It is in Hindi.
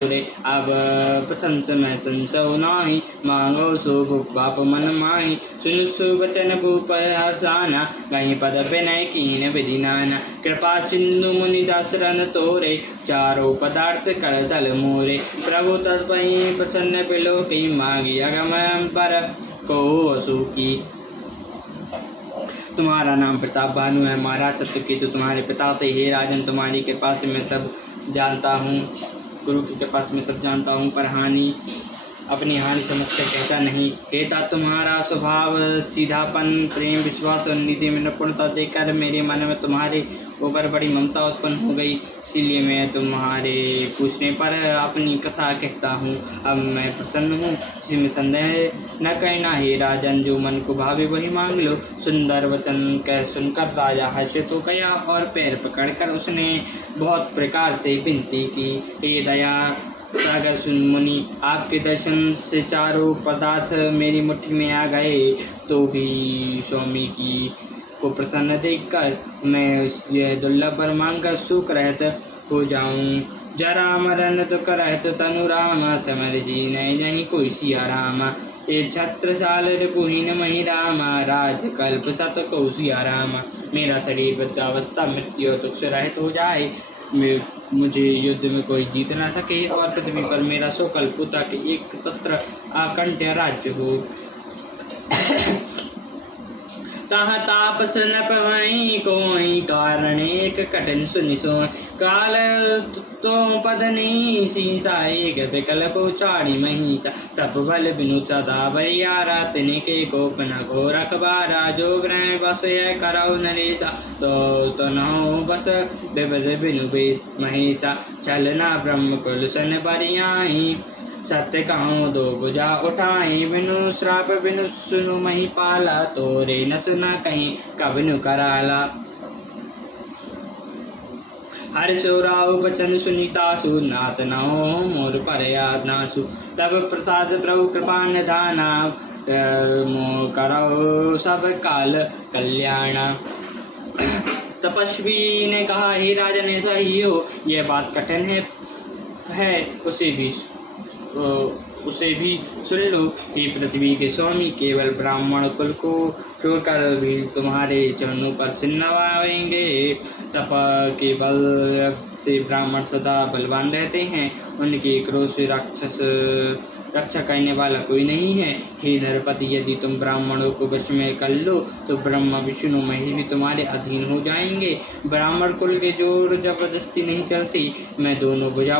रे अब प्रशंस में संसो नाही, मांगो सो बाप मन माही। सुन सुवचन भूप हसाना, कहीं पद विनय कीन विधि नाना। कृपा सिंधु मुनिदास रन तोरे, चारों पदार्थ कर तल मोरे। प्रभु तत्पहि प्रसन्न पिलो की, मांगी अगम पर को असु की। तुम्हारा नाम प्रताप भानु है महाराज सत्यकेतु, तुम्हारे पिता थे हे राजन। तुम्हारी कृपा से मैं सब जानता हूँ, गुरु की कृपा से मैं सब जानता हूँ, पर अपनी हानि समस्या कहता नहीं। कहता तुम्हारा स्वभाव सीधापन, प्रेम विश्वास और निधि में निपुणता देखकर मेरे मन में तुम्हारे ऊपर बड़ी ममता उत्पन्न हो गई। इसीलिए मैं तुम्हारे पूछने पर अपनी कथा कहता हूँ। अब मैं प्रसन्न हूँ, इसमें संदेह न कहना हे राजन। जो मन को भावे वही मांग लो। सुंदर वचन कह सुनकर राजा हर्ष तो गया और पैर पकड़कर उसने बहुत प्रकार से विनती की। हे दया सागर सुन मुनि, आपके दर्शन से चारों पदार्थ मेरी मुट्ठी में आ गए, तो भी स्वामी की को प्रसन्न देखकर मैं यह दुर्लभ वर मांगकर सुख रहत हो जाऊं। जरा मरण दुख रहत तनु रामा, समर जी नहीं कोई सिया रामा। ये छत्रसाल रिपुहीन मही रामा, राज कल्प सत को सिया रामा। मेरा शरीर वृद्धावस्था मृत्यु तुक्ष रहित हो जाए, मुझे युद्ध में कोई जीत ना सके, और पृथ्वी पर मेरा सोकल पुता के एक तत्र आकंठ्य राज्य हो। तहाँ तापस न पवई कोई, कारण एक कठिन सुनि सोई। काल तो पदनी सीसा, एक विकल को चाड़ी महिषा। तप बल बिनु सदा बरियारा, तिनके कोप न घोर अखबारा। जो ग्रह बस यह करौ नरेशा, तो नहो बस विविध बिनु बेश महेशा। चलना ब्रह्म कुल सन बरियाही, सत्य कहूँ दो भुजा उठाई। बिनु श्राप बिनु सुनु मही पाला, तोरे न सुना कहीं कबिनु कराला। हर सोराव बचन सुनीतासु, नाथ नहो मोर पर याद नासु। तब प्रसाद प्रभु कृपा निधाना, करो सब काल कल्याण। तपस्वी ने कहा हे राजन ऐसा ही हो, यह बात कठिन है उसे भी सुन लो। हे पृथ्वी के स्वामी, केवल ब्राह्मण कुल को छोड़कर भी तुम्हारे चरणों पर सिर नवाएंगे। तप के बल से ब्राह्मण सदा बलवान रहते हैं, उनके क्रोध से रक्षा करने वाला कोई नहीं है। हे नरपति, यदि तुम ब्राह्मणों को वश में कर लो तो ब्रह्मा विष्णु महेश भी तुम्हारे अधीन हो जाएंगे। ब्राह्मण कुल के जोर जबरदस्ती नहीं चलती, मैं दोनों भुजा